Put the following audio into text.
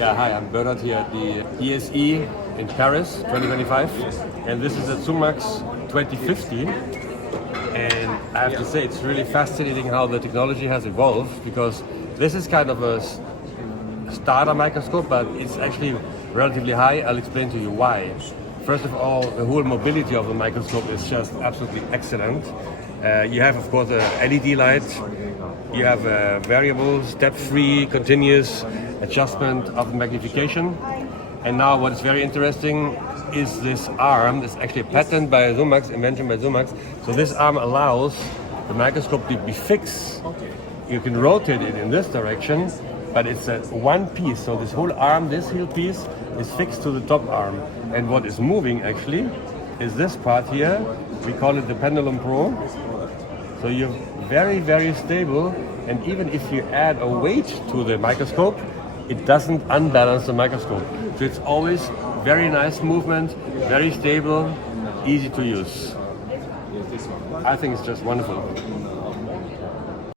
Yeah, hi, I'm Bernhard here at the ESE in Paris 2025, and this is the ZUMAX 2050. And I have to say, it's really fascinating how the technology has evolved, because this is kind of a starter microscope, but it's actually relatively high. I'll explain to you why. First of all, the whole mobility of the microscope is just absolutely excellent. You have, of course, a LED light. You have a variable, step-free, continuous adjustment of the magnification. And now what is very interesting is this arm. It's actually a patent by ZUMAX, invention by ZUMAX. So this arm allows the microscope to be fixed. You can rotate it in this direction, but it's a one piece. So this whole arm, this heel piece, is fixed to the top arm. And what is moving actually is this part here. We call it the pendulum pro. So you're very, very stable. And even if you add a weight to the microscope, it doesn't unbalance the microscope. So it's always very nice movement, very stable, easy to use. I think it's just wonderful.